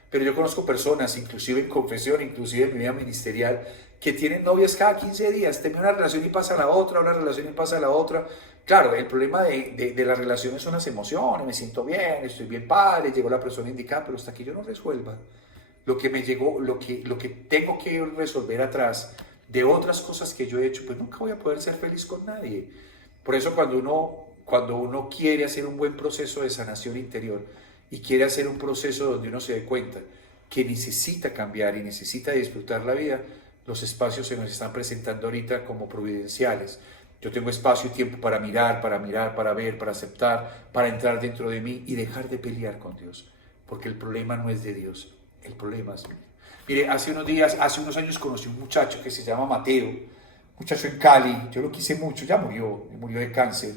Pero yo conozco personas, inclusive en confesión, inclusive en mi vida ministerial, que tienen novias cada 15 días, termina una relación y pasa a la otra, una relación y pasa a la otra. Claro, el problema de las relaciones son las emociones, me siento bien, estoy bien padre, llegó la persona indicada, pero hasta que yo no resuelva lo que me llegó, lo que tengo que resolver atrás de otras cosas que yo he hecho, pues nunca voy a poder ser feliz con nadie. Por eso cuando uno quiere hacer un buen proceso de sanación interior y quiere hacer un proceso donde uno se dé cuenta que necesita cambiar y necesita disfrutar la vida, los espacios se nos están presentando ahorita como providenciales. Yo tengo espacio y tiempo para mirar, para ver, para aceptar, para entrar dentro de mí y dejar de pelear con Dios, porque el problema no es de Dios, el problema es mío. Mire, hace unos años conocí un muchacho que se llama Mateo, muchacho en Cali, yo lo quise mucho, ya murió de cáncer.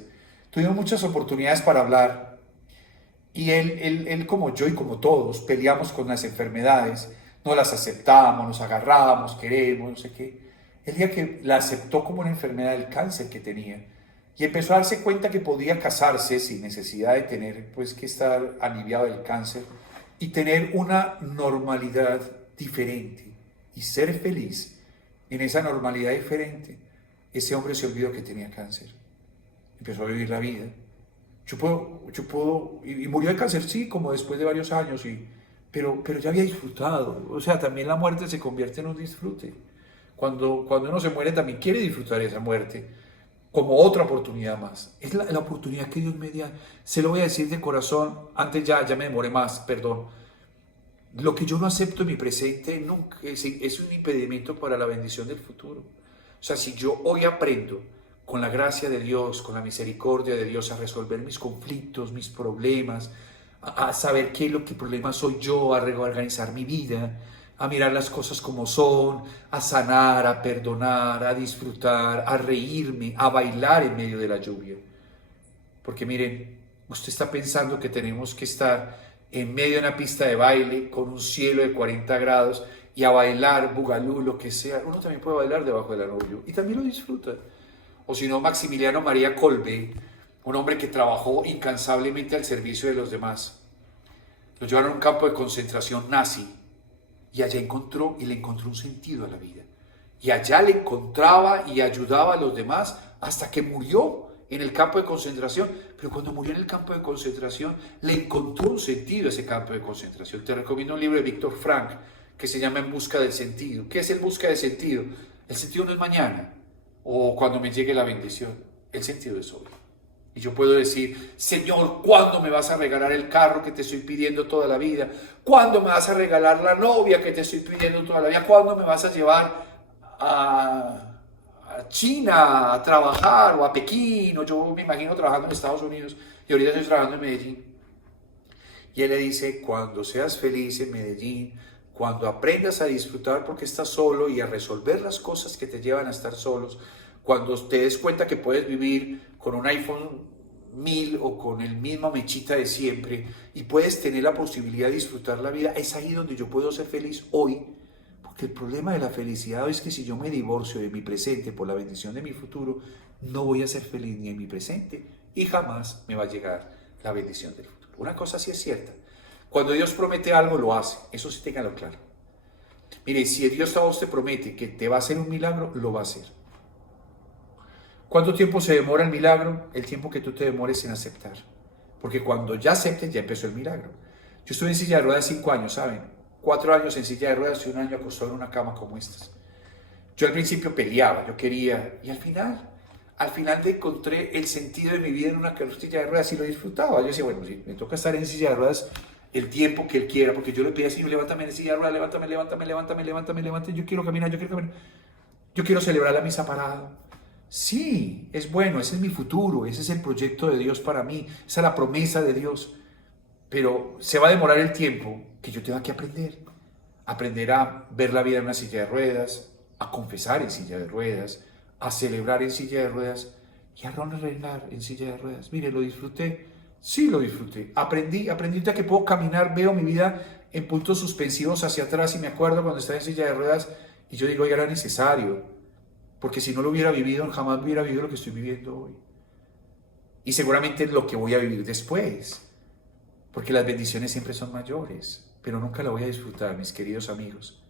Tuvimos muchas oportunidades para hablar y él como yo y como todos peleamos con las enfermedades, no las aceptamos, nos agarramos, queremos, no sé qué. El día que la aceptó como una enfermedad del cáncer que tenía y empezó a darse cuenta que podía casarse sin necesidad de tener pues que estar aliviado del cáncer y tener una normalidad diferente y ser feliz en esa normalidad diferente, ese hombre se olvidó que tenía cáncer. Empezó a vivir la vida. Y murió de cáncer, sí, como después de varios años, pero ya había disfrutado. O sea, también la muerte se convierte en un disfrute. Cuando uno se muere también quiere disfrutar esa muerte como otra oportunidad más. Es la oportunidad que Dios me dio. Se lo voy a decir de corazón, antes ya me demoré más, perdón. Lo que yo no acepto en mi presente nunca es un impedimento para la bendición del futuro. O sea, si yo hoy aprendo con la gracia de Dios, con la misericordia de Dios a resolver mis conflictos, mis problemas, a saber qué es lo que problema soy yo, a reorganizar mi vida, a mirar las cosas como son, a sanar, a perdonar, a disfrutar, a reírme, a bailar en medio de la lluvia. Porque miren, usted está pensando que tenemos que estar en medio de una pista de baile con un cielo de 40 grados y a bailar bugalú, lo que sea. Uno también puede bailar debajo del arroyo y también lo disfruta. O si no, Maximiliano María Kolbe, un hombre que trabajó incansablemente al servicio de los demás. Lo llevaron a un campo de concentración nazi y allá encontró y le encontró un sentido a la vida. Y allá le encontraba y ayudaba a los demás hasta que murió en el campo de concentración. Pero cuando murió en el campo de concentración, le encontró un sentido a ese campo de concentración. Te recomiendo un libro de Víctor Frank que se llama En busca del sentido. ¿Qué es En busca del sentido? El sentido no es mañana o cuando me llegue la bendición. El sentido es hoy. Y yo puedo decir, Señor, ¿cuándo me vas a regalar el carro que te estoy pidiendo toda la vida? ¿Cuándo me vas a regalar la novia que te estoy pidiendo toda la vida? ¿Cuándo me vas a llevar a China a trabajar o a Pekín? O yo me imagino trabajando en Estados Unidos y ahorita estoy trabajando en Medellín. Y él le dice, cuando seas feliz en Medellín, cuando aprendas a disfrutar porque estás solo y a resolver las cosas que te llevan a estar solos, cuando te des cuenta que puedes vivir con un iPhone 1000 o con el mismo mechita de siempre y puedes tener la posibilidad de disfrutar la vida, es ahí donde yo puedo ser feliz hoy. Porque el problema de la felicidad es que si yo me divorcio de mi presente por la bendición de mi futuro, no voy a ser feliz ni en mi presente y jamás me va a llegar la bendición del futuro. Una cosa sí es cierta, cuando Dios promete algo lo hace, eso sí téngalo claro. Mire, si Dios a vos te promete que te va a hacer un milagro, lo va a hacer. ¿Cuánto tiempo se demora el milagro? El tiempo que tú te demores en aceptar. Porque cuando ya aceptes, ya empezó el milagro. Yo estuve en silla de ruedas 5 años, ¿saben? 4 años en silla de ruedas y 1 año acostado en una cama como estas. Yo al principio peleaba, yo quería, y al final encontré el sentido de mi vida en una silla de ruedas y lo disfrutaba. Yo decía, bueno, si me toca estar en silla de ruedas el tiempo que Él quiera, porque yo le pedía, Señor, levántame en silla de ruedas, levántame, yo quiero caminar, yo quiero celebrar la misa parada. Sí, es bueno, ese es mi futuro, ese es el proyecto de Dios para mí, esa es la promesa de Dios, pero se va a demorar el tiempo que yo tenga que aprender a ver la vida en una silla de ruedas, a confesar en silla de ruedas, a celebrar en silla de ruedas y a reinar en silla de ruedas. Mire, lo disfruté, sí lo disfruté, aprendí a que puedo caminar, veo mi vida en puntos suspensivos hacia atrás y me acuerdo cuando estaba en silla de ruedas y yo digo, oiga, era necesario. Porque si no lo hubiera vivido, jamás hubiera vivido lo que estoy viviendo hoy. Y seguramente lo que voy a vivir después. Porque las bendiciones siempre son mayores. Pero nunca la voy a disfrutar, mis queridos amigos,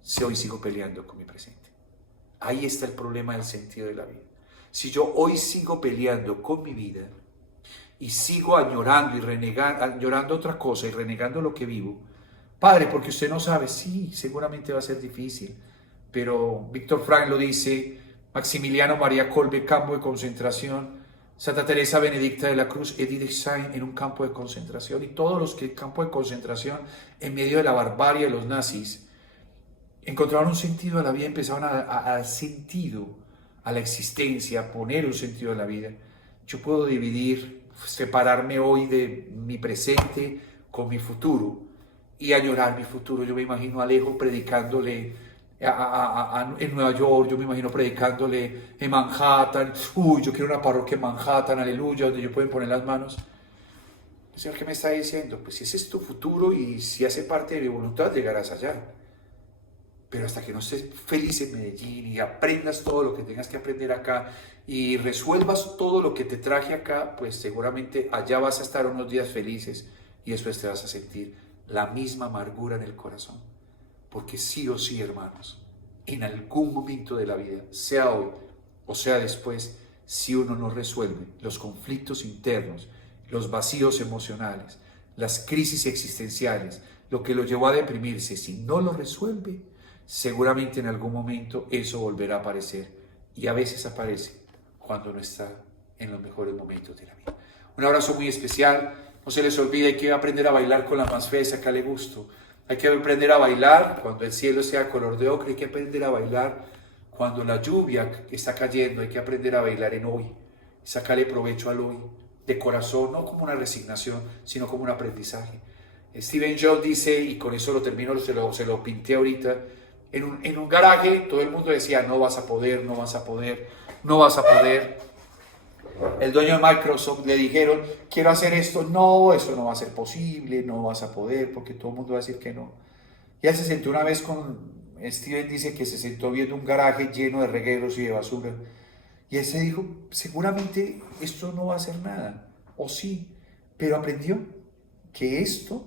si hoy sigo peleando con mi presente. Ahí está el problema del sentido de la vida. Si yo hoy sigo peleando con mi vida y sigo añorando y renegando, añorando otra cosa y renegando lo que vivo, Padre, porque usted no sabe, sí, seguramente va a ser difícil. Pero Víctor Frank lo dice, Maximiliano María Kolbe, campo de concentración, Santa Teresa Benedicta de la Cruz, Edith Stein en un campo de concentración, y todos los que en campo de concentración, en medio de la barbarie de los nazis, encontraron un sentido a la vida, empezaron a dar sentido a la existencia, a poner un sentido a la vida. Yo puedo dividir, separarme hoy de mi presente con mi futuro y añorar mi futuro. Yo me imagino a Alejo predicándole en Nueva York, yo me imagino predicándole en Manhattan. Uy, yo quiero una parroquia en Manhattan, aleluya, donde yo pueden poner las manos. Señor, ¿qué me está diciendo? Pues si ese es tu futuro y si hace parte de mi voluntad, llegarás allá. Pero hasta que no estés feliz en Medellín y aprendas todo lo que tengas que aprender acá y resuelvas todo lo que te traje acá, pues seguramente allá vas a estar unos días felices y después te vas a sentir la misma amargura en el corazón. Porque sí o sí, hermanos, en algún momento de la vida, sea hoy o sea después, si uno no resuelve los conflictos internos, los vacíos emocionales, las crisis existenciales, lo que lo llevó a deprimirse, si no lo resuelve, seguramente en algún momento eso volverá a aparecer. Y a veces aparece cuando no está en los mejores momentos de la vida. Un abrazo muy especial. No se les olvide, hay que aprender a bailar con la más fea, sacarle gusto. Hay que aprender a bailar cuando el cielo sea color de ocre, hay que aprender a bailar cuando la lluvia está cayendo, hay que aprender a bailar en hoy, sacarle provecho al hoy, de corazón, no como una resignación, sino como un aprendizaje. Steven Jobs dice, y con eso lo termino, se lo pinté ahorita, en un garaje todo el mundo decía, no vas a poder, no vas a poder, no vas a poder. El dueño de Microsoft le dijeron, quiero hacer esto, no, eso no va a ser posible, no vas a poder, porque todo el mundo va a decir que no. Y él se sentó una vez Steven dice que se sentó viendo un garaje lleno de regueros y de basura. Y él se dijo, seguramente esto no va a hacer nada, o sí, pero aprendió que esto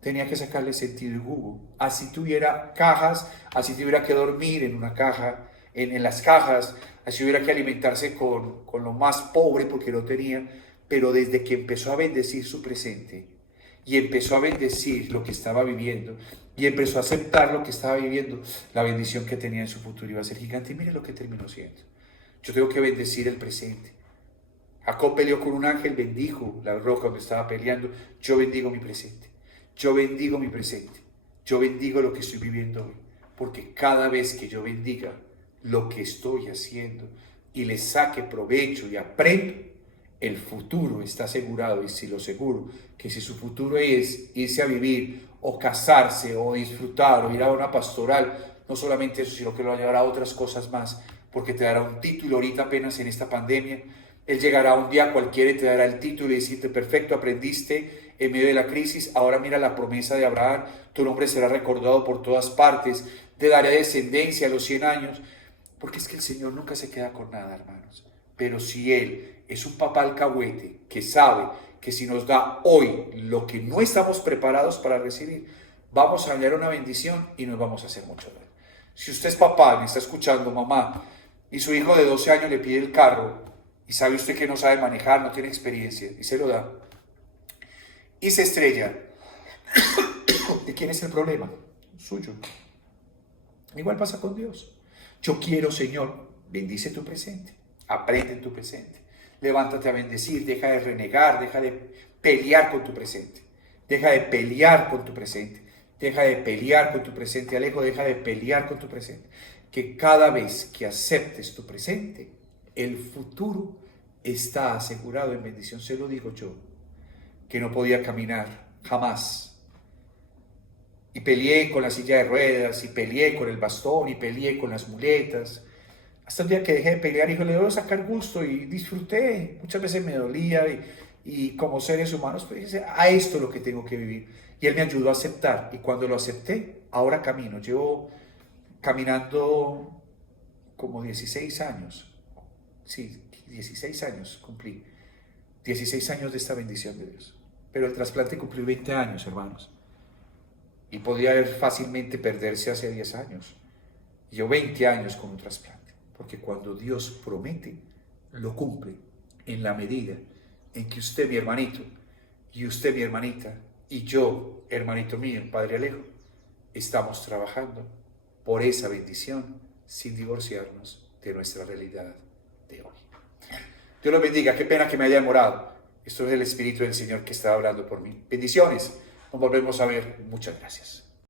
tenía que sacarle sentido y jugo. Así tuviera cajas, así tuviera que dormir en una caja, en las cajas, así hubiera que alimentarse con lo más pobre porque no tenía, pero desde que empezó a bendecir su presente y empezó a bendecir lo que estaba viviendo y empezó a aceptar lo que estaba viviendo, la bendición que tenía en su futuro iba a ser gigante. Y mire lo que terminó siendo. Yo tengo que bendecir el presente. Jacob peleó con un ángel, bendijo la roca donde estaba peleando. Yo bendigo mi presente. Yo bendigo mi presente. Yo bendigo lo que estoy viviendo hoy. Porque cada vez que yo bendiga lo que estoy haciendo y le saque provecho y aprendo, el futuro está asegurado. Y si lo aseguro, que si su futuro es irse a vivir o casarse o disfrutar o ir a una pastoral, no solamente eso, sino que lo va a llevar a otras cosas más, porque te dará un título ahorita apenas en esta pandemia. Él llegará un día cualquiera y te dará el título y decirte, perfecto, aprendiste en medio de la crisis, ahora mira la promesa de Abraham, tu nombre será recordado por todas partes, te daré descendencia a los 100 años, porque es que el Señor nunca se queda con nada, hermanos. Pero si Él es un papá alcahuete que sabe que si nos da hoy lo que no estamos preparados para recibir, vamos a hallar una bendición y nos vamos a hacer mucho daño. Si usted es papá, me está escuchando, mamá, y su hijo de 12 años le pide el carro, y sabe usted que no sabe manejar, no tiene experiencia, y se lo da, y se estrella, ¿de quién es el problema? Suyo. Igual pasa con Dios. Yo quiero, Señor, bendice tu presente, aprende en tu presente, levántate a bendecir, deja de renegar, deja de pelear con tu presente, deja de pelear con tu presente, deja de pelear con tu presente, Alejo, deja de pelear con tu presente. Que cada vez que aceptes tu presente, el futuro está asegurado en bendición. Se lo digo yo, que no podía caminar jamás. Y peleé con la silla de ruedas, y peleé con el bastón, y peleé con las muletas. Hasta el día que dejé de pelear, hijo, le debo sacar gusto y disfruté. Muchas veces me dolía y como seres humanos, pues dije, a esto es lo que tengo que vivir. Y él me ayudó a aceptar. Y cuando lo acepté, ahora camino. Llevo caminando como 16 años. Sí, 16 años cumplí. 16 años de esta bendición de Dios. Pero el trasplante cumplió 20 años, hermanos. Y podía haber fácilmente perderse hace 10 años. Y yo 20 años con un trasplante. Porque cuando Dios promete, lo cumple en la medida en que usted, mi hermanito, y usted, mi hermanita, y yo, hermanito mío, Padre Alejo, estamos trabajando por esa bendición sin divorciarnos de nuestra realidad de hoy. Dios los bendiga, qué pena que me haya demorado. Esto es el Espíritu del Señor que está hablando por mí. Bendiciones, nos volvemos a ver. Muchas gracias.